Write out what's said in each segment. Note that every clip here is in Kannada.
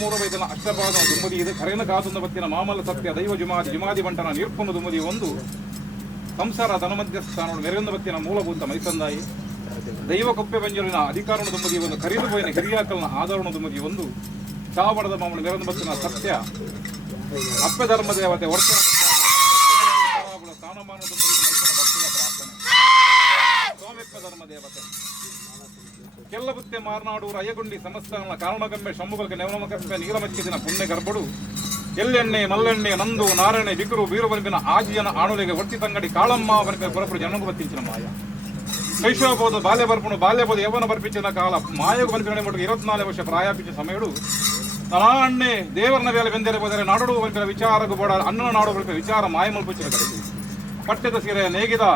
13 ಅಷ್ಟಪಾದ ದುಮ್ಮದಿ ಇದು ಕರೆನ ಕಾತುಂದ ಬತ್ತಿನ ಮಾಮಲ್ಲ ಸತ್ಯ ದೈವ ಜುಮಾದಿ ಬಂಟನ ನಿರ್ಪುಣ ದುಮ್ಮದಿ ಒಂದು ಸಂಸಾರ ಧನಮಧ್ಯಸ್ಥಾನ ಮೆರೆಯೊಂದು ಬತ್ತಿನ ಮೂಲಭೂತ ಮೈಸಂದಾಯಿ ದೈವ ಕೊಪ್ಪೆ ಬಂಜಲಿನ ಅಧಿಕಾರಣ ದುಮ್ಮದಿ ಒಂದು ಕರಿದು ಹೋಯಿನ ಹಿರಿಯಾಕಲ್ನ ಆಧಾರಣ ದುಮ್ಮದಿ ಒಂದು ಚಾವಡದ ಮಾಮನ ಮೆರೆಯೊಂದು ಬತ್ತಿನ ಸತ್ಯ ಅಪ್ಪೆ ಧರ್ಮ ದೇವತೆ ವರ್ಷ ಸ್ಥಾನಮಾನ ದುಮ್ಮದಿ ಮೈಸನ ಭಕ್ತಿಯ ಪ್ರಾರ್ಥನೆ ಸ್ವಾಮಿಪ್ಪ ಧರ್ಮ ದೇವತೆ ಕೆಲ್ಲ ಬುತ್ತೆ ಮಾರ್ನಾಡೂರು ಅಯ್ಯಗುಂಡಿ ಸಂಸ್ಥಾನ ಕಾರಣಗಂಬೆ ಶಂಭುಗಳಿಗೆ ನೆವನಮಕಂಬೆ ನೀರಮಚ್ಚಿದಿನ ಪುಣ್ಯ ಗರ್ಭಡು ಎಲ್ಲೆಣ್ಣೆ ಮಲ್ಲೆಣ್ಣೆ ನಂದು ನಾರಾಯಣೆ ಬಿಕರು ಬೀರು ಬನ್ಪಿನ ಆಜಿಯನ ಆಣುಲೆಗೆ ಒಟ್ಟಿ ತಂಗಡಿ ಕಾಳಮ್ಮ ಬನ್ಪಿನ ಪುರಪುರು ಜನಗು ಬತ್ತಿಂಚಿನ ಮಾಯ ಶೈಶವಬೋದು ಬಾಲ್ಯ ಬರ್ಪುಣು ಬಾಲ್ಯಬೋದು ಯವನ ಬರ್ಪಿಂಚಿನ ಕಾಲ ಮಾಯಗು ಬನ್ಪಿನ ಮೊಟ್ಟು 24 ವರ್ಷ ಪ್ರಾಯಾಪಿಂಚ ಸಮಯಡು ನಾಣ್ಣೆ ದೇವರನ ಬೇಲೆ ಬೆಂದರೆ ಹೋದರೆ ನಾಡು ಬನ್ಪಿನ ವಿಚಾರಗು ಬೋಡ ಅನ್ನನ ನಾಡು ಬನ್ಪಿನ ವಿಚಾರ ಮಾಯ ಮಲ್ಪಿಂಚಿನ ಕಡೆಗೆ ಪಟ್ಟೆದ ಸೀರೆ ನೇಗಿದ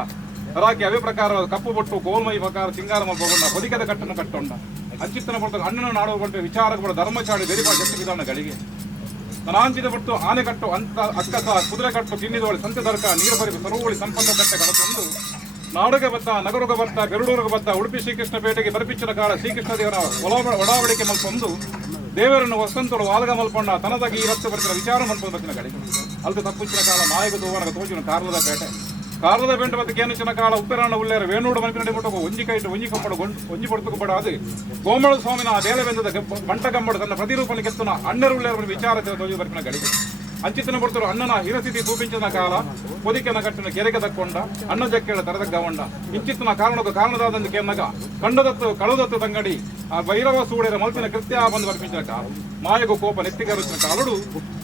ರಾಕಿ ಅವೇ ಪ್ರಕಾರ ಕಪ್ಪು ಬೊಟ್ಟು ಕೋಲ್ಮೈ ಪ್ರಕಾರ ಸಿಂಗಾರ ಮಲ್ಪಗೊಂಡ ಹೊದಿಕದ ಕಟ್ಟನ್ನು ಕಟ್ಟೊಂಡ ಅಂಚಿತ್ತನ ಬರ್ತದೆ ಅಣ್ಣನ ನಾಡು ಬನ್ಪಿನ ವಿಚಾರ ಕೂಡ ಧರ್ಮಚಾಡಿ ಬೆರಿಬಾ ಜಟ್ಟಿ ವಿಧಾನಗಳಿಗೆ ನಾಂಚಿದ ಬಿಟ್ಟು ಆನೆ ಕಟ್ಟು ಅಂತ ಅಕ್ಕಸ ಕುದುರೆ ಕಟ್ಟು ತಿನ್ನಿದವಳಿ ಸಂತೆ ದರ್ಕ ನೀರು ಬರಿ ಸರುವಳಿ ಸಂಪನ್ನ ಕಟ್ಟೆ ಕಡತೊಂದು ನಾಡುಗೆ ಬತ್ತ ನಗರಗೆ ಬತ್ತ ಬೆರಡೂರಿಗೆ ಬತ್ತ ಉಡುಪಿ ಶ್ರೀಕೃಷ್ಣ ಪೇಟೆಗೆ ಬರಪಿಚ್ಚಿನ ಕಾಲ ಶ್ರೀಕೃಷ್ಣ ದೇವರ ಒಡಾವಡಿಕೆ ಮಲ್ಪೊಂದು ದೇವರನ್ನು ವಸಂತೋಡು ವಾಲಗ ಮಲ್ಪೊಂಡ ತನದಾಗಿ ಈ ರಕ್ತ ಬರ್ತಿನ ವಿಚಾರ ಮಲ್ಪೊಂದು ಬತ್ತಿನ ಗಳಿಗೆ ಅಲ್ದು ತಪ್ಪುಚ್ಚಿನ ಕಾಲ ಮಾಯಗ ದೋವನಗ ತೋಚಿನ ಕಾರ್ಲದ ಪೇಟೆ ಕಾರದ ಪೇಂಟ ಬತ್ತ ಕೇನಿಚಿನ ಕಾಲ ಉಪ್ಪಿರಾಣ ಉಳ್ಳೇರ ವೇಣೂಡು ಮಲ್ಪಿನ ಮುಟ್ಟಕ ಒಂಜಿ ಕೈಟು ಒಂಜಿ ಕಮ್ಮಡು ಒಂಜಿ ಪಡ್ತುಕು ಬಡ ಅದು ಗೋಮಳ ಸ್ವಾಮಿನ ಬೇಲೆ ಬೆಂದದ ಬಂಟ ಕಮ್ಮಡು ತನ್ನ ಪ್ರತಿರೂಪನ ಕೆತ್ತನ ಅಣ್ಣರು ಉಳ್ಳೇರ ವಿಚಾರ ತೋಜಿ ಬರ್ಪಿನ ಗಳಿಗೆ ಅಂಚಿತನ ಬರ್ತರು ಅಣ್ಣನ ಹಿರಸ್ಥಿತಿ ಸೂಪಿಂಚಿನ ಕಾಲ పొదికెన కట్టిన కెరక దక్కొండ అన్న జక్కేಳ ತರದಗ್ಗವಂಡ ಇಂಚಿತ್ತಿನ ಕಾರಣಕ್ಕೆ ಕಾರಣದಾದಂದು ಕೆನ್ನಗ ಕಂಡದತ್ತು ಕಳುದತ್ತು ತಂಗಡಿ ಆ ಭೈರವ ಸೂಡೆರ ಮಲ್ಪಿನ ಕೃತ್ಯ ಬಂದು ಬರ್ಪಿಂచిన ಕಾಲ ಮಾಯಗೂ ಕೋಪ ನೆತ್ತಿಗರುಚಿನ ಕಾಲಡು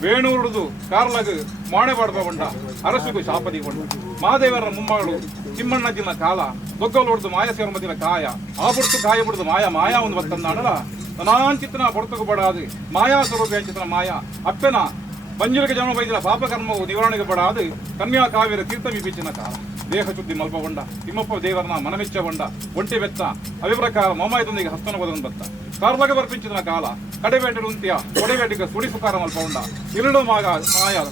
ವೇಣೂರುಡು ಕಾರ್ಲಗ್ ಮಾಣೆ ಬಾಡ್ಬಂಡ ಅರಸುಗೂ ಶಾಪದಿ ಕೊಂಡ ಮಾದೇವರ ಮುಮ್ಮಗಳು ಚಿಮ್ಮಣ್ಣಜ್ಜಿನ ಕಾಲ ದೊಗ್ಗಲು ಹೊಡೆದು ಮಾಯ ಸೇವಮದಿನ ಕಾಯ ಆ ಬುಡ್ತು ಕಾಯ ಬಿಡುದು ಮಾಯಾ ಒಂದು ಬತ್ತಂದಾಡಲ ತನಾಂಚಿತ್ತನ ಬೊಡ್ತಕು ಬಡಾದು ಮಾಯಾ ಸ್ವರೂಪಿ ಅಂಚಿತನ ಮಾಯಾ ಅಪ್ಪೆನ ಮಂಜುರಿಗೆ ಜನ್ಮ ಬೈದಿನ ಪಾಪಕರ್ಮವು ನಿವಾರಣೆಗೆ ಬಡಾದು ಕನ್ಯಾ ಕಾವ್ಯರ ತೀರ್ಥಮಿಪಿಚ್ಚಿನ ಕಾಲ ದೇಹ ಶುದ್ಧಿ ಮಲ್ಪಗೊಂಡ ತಿಮ್ಮಪ್ಪ ದೇವರನ ಮನಮೆಚ್ಚಗೊಂಡ ಒಂಟಿ ಬೆತ್ತ ಅಭಿಪ್ರಕಾರ ಮೊಮ್ಮಾಯದೊಂದಿಗೆ ಹಸ್ತನ ಬದಲು ಬತ್ತ ಕಾರ್ಲಗೆ ಬರ್ಪಿಂಚಿನ ಕಾಲ ಕಡೆಬೇಟೆ ಉಂತಿಯ ಕೊಡೆಬೇಟಿಗೆ ಸುಡಿಸುಕಾರ ಮಲ್ಪಗೊಂಡ ಇರುಳು ಮಾಯ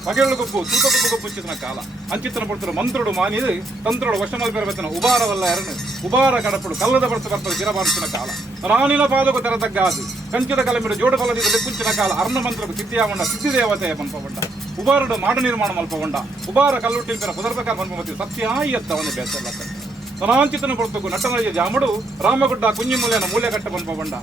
ಪಗೆಳು ಗುಬ್ಬು ತೂಕ ಗುಬ್ಬುಚ್ಚಿನ ಕಾಲ ಅಂಚಿತನ ಪಡ್ತರು ಮಂತ್ರುಡು ಮಾನಿದು ತಂತ್ರುಡು ವಶ ಮಲ್ಪೆರಬೆತ್ತನ ಉಬಾರವಲ್ಲ ಎರನು ಉಬಾರ ಕಡಪಡು ಕಲ್ಲದ ಬರ್ತ ಬರ್ತದೆ ಗಿರಬಾರಿಸಿನ ಕಾಲ ರಾಣಿನ ಪಾದಕು ತೆರತಗ್ಗಾದು ಕಂಚಿದ ಕಲಮಿಡು ಜೋಡು ಫಲದಿಂದ ಲೆಕ್ಕುಂಚಿನ ಕಾಲ ಅರ್ಣ ಮಂತ್ರಕು ಸಿದ್ಧಿಯಾಗೊಂಡ ಸಿದ್ಧಿದೇವತೆಯ ಮಲ್ಪಗೊಂಡ ಉಬಾರಡು ಮಾಡ ನಿರ್ಮಾಣ ಮಲ್ಪಗೊಂಡ ಉಬಾರ ಕಲ್ಲುಟ್ಟಿನ ಪುದರ್ಪಕಾರ ಮಲ್ಪಮತಿ ಸತ್ಯ ಎತ್ತ ಒಂದು ಬೇಸಲ್ಲ ತನಾಂಚಿತನ ಪಡ್ತಕು ನಟನಳಿಯ ಜಾಮಡು ರಾಮಗುಡ್ಡ ಕುಂಜಿಮೂಲೆಯನ ಮೂಲೆ ಕಟ್ಟ ಮಲ್ಪಗೊಂಡ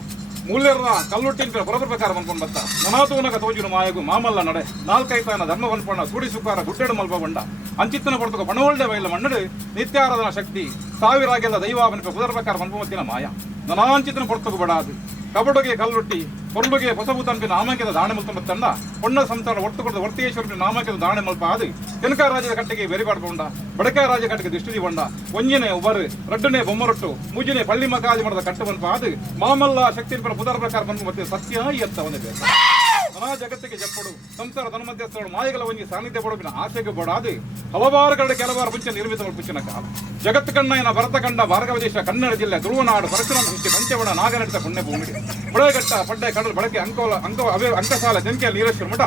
ಮೂಲ್ಯರ ಕಲ್ಲುಟ್ಟಿನ ಪುರಪುರ ಪ್ರಕಾರ ಮಲ್ಪೊಂಡು ಬತ್ತ ನನಾತೂನಕ ತೋಜಿನ ಮಾಯಗು ಮಾಮಲ್ಲ ನಡೆ ನಾಲ್ಕೈತಾನ ಧರ್ಮ ಮಲ್ಪೊಂಡ ಸುಡಿ ಸುಕಾರ ಗುಡ್ಡೆಡು ಮಲ್ಪಗೊಂಡ ಅಂಚಿತ್ತನ ಪಡ್ತಕ ಬಣವಳ್ಳೆ ಬಯಲ ಮಣ್ಣಡು ನಿತ್ಯಾರಾಧನಾ ಶಕ್ತಿ ಸಾವಿರಾಗೆಲ್ಲ ದೈವಾವನಿಪ ಪುದರ ಪ್ರಕಾರ ಮಲ್ಪಮತ್ತಿನ ಮಾಯ ನನಾಂಚಿತನ ಪಡ್ತಕು ಬಡಾದು ಕಬಡುಗೆ ಕಲ್ಲುಟ್ಟಿ ಕೊರಳುಗೆ ಹೊಸಭೂತನ್ಪಿನ ನಾಮಕದ ದಾಣೆ ಮಲ್ಪಂಬತ್ತಂಡ ಹೊಣ್ಣ ಸಂಸಾರ ಒಟ್ಟು ಕೊಡದ ವರ್ತೇಶ್ವರನ ನಾಮಕದ ದಾಣೆ ಮಲ್ಪ ಆದು ಕೆನಕ ರಾಜ್ಯದ ಕಟ್ಟಿಗೆ ಬೆರಿಬಾಡ್ಕೊಂಡ ಬಡಕ ರಾಜ್ಯ ಕಟ್ಟಿಗೆ ದಿಷ್ಟಿ ಬಂಡ ಒಂಜಿನೆ ಒಬ್ಬರು ರಡ್ಡನೆ ಬೊಮ್ಮರೊಟ್ಟು ಮುಜಿನೆ ಪಳ್ಳಿ ಮಕಾದಿ ಮಾಡದ ಕಟ್ಟು ಮಲ್ಪ ಆದು ಮಾಮಲ್ಲ ಶಕ್ತಿ ಪುದರ ಪ್ರಕಾರ ಬಂದು ಮತ್ತೆ ಸತ್ಯ ಎತ್ತ ಒಂದೇ ಬೇಕು ಮನಾ ಜಗತ್ತಿಗೆ ಜಪ್ಪಡು ಸಂಸಾರ ಧನಮಧ್ಯಸ್ಥರು ಮಾಯಗಳ ಒಂಜಿ ಸಾನ್ನಿಧ್ಯ ಪಡೋಬಿನ ಆಸೆಗೆ ಬೋಡಾದು ಹಲವಾರು ಕಡೆ ಕೆಲವಾರು ಮುಂಚೆ ನಿರ್ಮಿತ ಮಲ್ಪಿಂಚಿನ ಕಾಲ ಜಗತ್ತು ಕಣ್ಣಯ್ಯನ ಭರತ ಕಂಡ ಭಾರ್ಗವ ದೇಶ ಕನ್ನಡ ಜಿಲ್ಲೆ ತುಳುನಾಡು ಪರಶುರಾಮ ದೃಷ್ಟಿ ಪಂಚವಡ ನಾಗನಡಿತ ಪುಣ್ಯ ಭೂಮಿ ಹೊಳೆಗಟ್ಟ ಪಡ್ಡೆ ಕಡಲು ಬಳಕೆ ಅಂಕಸಾಲ ತೆಂಕೆಯ ನೀರೇಶ್ವರ ಮಠ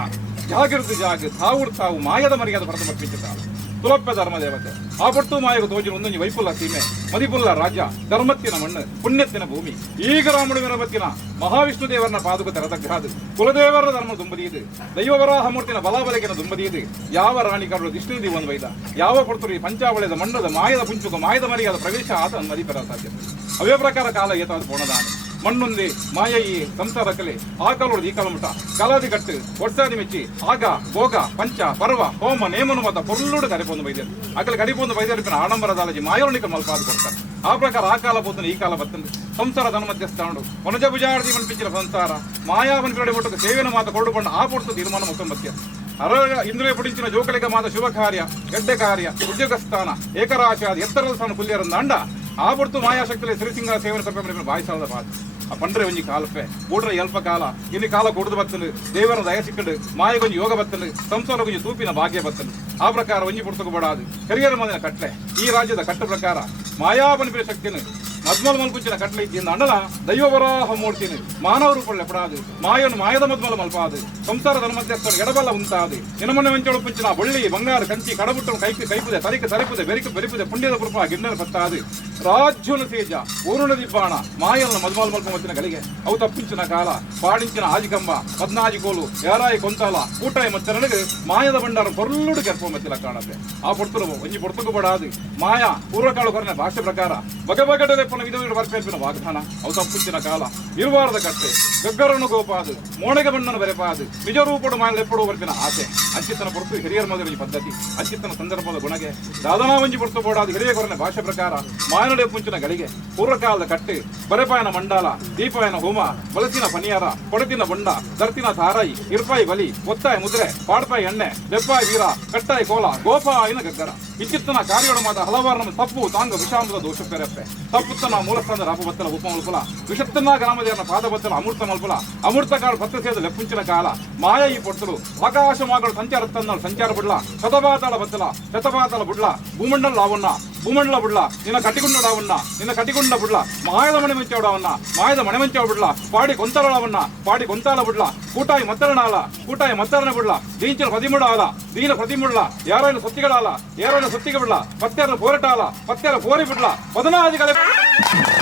ಜಾಗಿರುದು ಜಾಗ ತಾವು ತಾವು ಮಾಯದ ಮರ್ಯಾದ ಭರತ ಮಲ್ಪಿಂಚ ಕಾಲ ತುಲಪ್ಪ ಧರ್ಮ ದೇವತೆ ಆ ಪೊಟ್ಟು ಮಾಯಗ ತೋಜಿನ ಒಂದೊಂದು ವೈಪುಲ್ಲ ಸೀಮೆ ಮದಿಪುಲ್ಲ ರಾಜ್ಯ ಧರ್ಮತ್ತಿನ ಮಣ್ಣು ಪುಣ್ಯತ್ತಿನ ಭೂಮಿ ಈಗ ರಾಮುಡುವಿನ ಬತ್ತಿನ ಮಹಾವಿಷ್ಣು ದೇವರನ ಪಾದುಕ ತೆರದಗ್ಗಾದು ಕುಲದೇವರ ಧರ್ಮ ದುಂಬದಿಯದು ದೈವವರಾಹ ಮೂರ್ತಿನ ಬಲಾಬಲಗಿನ ದುಂಬದಿಯದು ಯಾವ ರಾಣಿ ಕರಳು ದಿಷ್ಟಿನಿಧಿ ಒಂದು ವೈದ ಯಾವ ಕೊಡ್ತರು ಪಂಚಾವಳೆದ ಮಣ್ಣದ ಮಾಯದ ಪುಂಚುಕ ಮಾಯದ ಮರಿಯಾದ ಪ್ರವೇಶ ಆತ ನದಿಪರ ಸಾಧ್ಯತೆ ಅವೇ ಪ್ರಕಾರ ಕಾಲ ಏತಾದ ಪೋಣದಾನೆ ಮಣ್ಣುಂದಿ ಮಾಯಯಿ ಸಂಸಾರ ಕಲೆ ಆ ಕಾಲೋಡು ಈ ಕಾಲ ಮುಟ ಕಲಾದಿ ಕಟ್ಟು ಒಟ್ಟಾದಿ ಮೆಚ್ಚಿ ಆಗ ಭೋಗ ಪಂಚ ಪರ್ವ ಹೋಮ ನೇಮನು ಮತ ಪೊಲ್ಲುಡು ಕರಿಪೊಂದು ಬೈದರು ಅಕಲೆ ಕರಿಪೊಂದು ಬೈದರಿಪಿನ ಆಡಂಬರದಾಲಜಿ ಮಾಯೋಣಿಕ ಮಲ್ಪಾದು ಕೊಡ್ತಾರೆ ಆ ಪ್ರಕಾರ ಆ ಕಾಲ ಬೋತನ ಈ ಕಾಲ ಬತ್ತಂದು ಸಂಸಾರ ಧನಮಧ್ಯಸ್ಥಾಂಡು ಒಣಜ ಭುಜಾರ್ದಿ ಮನ್ಪಿಂಚಿನ ಸಂಸಾರ ಮಾಯಾವನ್ ಕಡೆ ಮುಟ್ಟಕ್ಕೆ ಸೇವೆನ ಮಾತ ಕೊಡುಕೊಂಡು ಆ ಪೊಡ್ತು ತೀರ್ಮಾನ ಮೊತ್ತಂಬತ್ಯ ಇಂದ್ರಿಯ ಪುಡಿಂಚಿನ ಜೋಕಳಿಗ ಮಾತ ಶುಭ ಕಾರ್ಯ ಗಡ್ಡೆ ಕಾರ್ಯ ಉದ್ಯೋಗ ಸ್ಥಾನ ಏಕರಾಶಾದ ಎತ್ತರದ ಸ್ಥಾನ ಕುಲ್ಯರಂದ ಅಂಡ ಆ ಬಡ್ತು ಮಾಯಾಶಕ್ತಿಲೆ ಸಿರಿಸಿಂಗ ಸೇವನೆ ತಪ್ಪ ಬಾಯಿಸಾದ ಬಾದ್ ಆ ಪಂಡ್ರೆ ಒಂಜಿ ಕಾಲಪ್ಪೆ ಬೂಡ್ರ ಎಲ್ಪ ಕಾಲ ಇಲ್ಲಿ ಕಾಲ ಕೊಡದು ಬತ್ತನು ದೇವರ ದಯ ಸಿಕ್ಕಂಡು ಮಾಯಗೊಂಜಿ ಯೋಗ ಬತ್ತನು ಸಂಸಾರ ಗೊಂಜಿ ತೂಪಿನ ಭಾಗ್ಯ ಬತ್ತನು ಆ ಪ್ರಕಾರ ಒಂಜಿ ಪುಡ್ತಕ ಬಡಾದು ಕರಿಯರ ಮದಿನ ಕಟ್ಲೆ ಈ ರಾಜ್ಯದ ಕಟ್ಟು ಪ್ರಕಾರ ಮಾಯಾಪನಿಪಿನ ಶಕ್ತಿಯನ್ನು మద్మల మల్పుంచిన కట్ల ఇచ్చింది అండల దైవవరాహ మూర్తిని మానవ రూపంలో ఎప్పుడాది మాయను మాయద మద్మల మల్పాది సంసార ధర్మధ్యస్థుడు ఎడబల్ల ఉంటాది ఇనమన్న వెంచోడు పుంచిన బొಳ್ಳಿ ಬಂಗಾರ ಕಂಚಿ ಕಡಬುಟ್ಟನು ಕೈಪುದೆ ತರಿಕೆ ತರಿಪುದೆ ಬೆರಿಪುದೆ ಪುಣ್ಯದ ಕೃಪ ಗಿಣ್ಣನ ಪತ್ತಾది రాజ్యుల తేజ ఊరుల దిబ్బాణ మాయలను మధుమాల మల్పం వచ్చిన కలిగే అవు తప్పించిన కాల పాడించిన ఆజికంబ 14 కోలు ఏరాయి కొంతాల ಕೂಟಾಯಿ ಮಚ್ಚರನಿಗೆ ಮಾಯದ ಭಂಡಾರ ಪೊರ್ಲುಡು ಕೆರ್ಪೋ ಮತ್ತಿಲ ಕಾಣತ್ತೆ ಆ ಪೊರ್ತರು ಒಂಜಿ ಪೊರ್ತಕು ಬಡಾದು ಮಾಯ ಪೂರ್ವಕಾಳು ಕೊರನೆ ಭಾಷೆ ಪ್ರಕಾರ ಬಗೆಬಗೆಡೆಪ್ಪನ ವಿಧವಿಡ ಬರ್ಪೇರ್ಪಿನ ವಾಗ್ದಾನ ಅವು ತಪ್ಪಿಂಚಿನ ಕಾಲ ಇರುವಾರದ ಕಟ್ಟೆ ಗಗ್ಗರನ್ನು ಗೋಪಾದು ಮೋಣೆಗೆ ಬಣ್ಣನ ಬೆರೆಪಾದು ನಿಜ ರೂಪಡು ಮಾಯಲು ಎಪ್ಪಡು ಬರ್ಪಿನ ಆಸೆ ಅಂಚಿತ್ತನ ಪೊರ್ತು ಹಿರಿಯರ ಮದುವೆ ಪದ್ಧತಿ ಅಂಚಿತ್ತನ ಸಂದರ್ಭದ ಗುಣಗೆ ದಾದನಾ ಒಂಜಿ ಪೊರ್ತು ಬೋಡಾದು ಹಿರಿಯ ಕೊರನೆ ಭಾಷೆ ಪ್ರಕಾರ ಮಾಯನಡೆ ಪುಂಚಿನ ಗಲಿಗೆ ಪೂರ್ವಕಾಲದ ಕಟ್ಟೆ ಬರೆಪಾಯನ ಮಂಡಾಲ ದೀಪಾಯನ ಹೋಮ ಬಲಸಿನ ಪನಿಯಾರ ಕೊಡತಿನ ಬಂಡ ದರ್ತಿನ ತಾರಾಯಿ ಇರ್ಪಾಯಿ ಬಲಿ ಒತ್ತಾಯಿ ಮುದ್ರೆ ಪಾಡ್ಪಾಯಿ ಎಣ್ಣೆ ಬೆಪ್ಪಾಯಿ ವೀರ ಕಟ್ಟಾಯಿ ಕೋಲ ಗೋಪಾಯಿನ ಗಗ್ಗರ ಇಚ್ಚಿತ್ತನ ಕಾರ್ಯೋಡ ಮಾದ ಹಲವಾರು ನಮ್ಮ ತಪ್ಪು ತಾಂಗ ವಿಷಾಮದ ದೋಷ ಪೆರೆಪ್ಪೆ ತಪ್ಪುತ್ತನ ಮೂಲಸ್ಥಾನದ ರಾಪಬತ್ತಲ ಉಪ ಮಲ್ಪುಲ ವಿಷತ್ತನ ಗ್ರಾಮದೇವನ ಪಾದಬತ್ತಲ ಅಮೃತ ಮಲ್ಪುಲ ಅಮೃತ ಕಾಲ ಪತ್ರ ಸೇದ ಲೆಪ್ಪುಂಚಿನ ಕಾಲ ಮಾಯ ಈ ಪೊಟ್ಟರು ಆಕಾಶ ಮಾಗಳು ಸಂಚಾರ ತನ್ನ ಸಂಚಾರ ಬಿಡ್ಲ ಶತಪಾತಾಳ ಬತ್ತಲ ಶತಪಾತಾಳ ಬುಡ್ಲ ಭೂಮಂಡಲ ಲಾವಣ್ಣ ಭೂಮಂಡಲ ಬುಡ್ಲ ನಿನ್ನ ಕಟ್ಟಿಕೊಂಡವನ್ನ ನಿನ್ನ ಕಟ್ಟಿಕೊಂಡ ಬುಡ್ಲ ಮಾಯದ ಮನೆ ಮಂಚವಡವನ್ನ ಮಾಯದ ಮನೆ ಮಂಚವ ಬಿಡ್ಲ ಪಾಡಿ ಗೊಂತರಳವನ್ನ ಪಾಡಿ ಗೊಂತಾಳ ಬಿಡ್ಲ ಕೂಟಾಯಿ ಮತ್ತರನಾಲ ಕೂಟಾಯಿ ಮತ್ತರನ ಬಿಡ್ಲ ದೀಂಚಲ ಪ್ರತಿಮುಡಾಲ ದೀನ ಪ್ರತಿಮುಡ್ಲ ಯಾರೈನ ಸೊತ್ತಿಗಳಾಲ ಯಾರೈನ ಸೊತ್ತಿಗೆ ಬಿಡ್ಲ ಪತ್ತೆರ ಪೋರಟಾಲ ಪತ್ತೆರ ಪೋರಿ ಬಿಡ್ಲ 14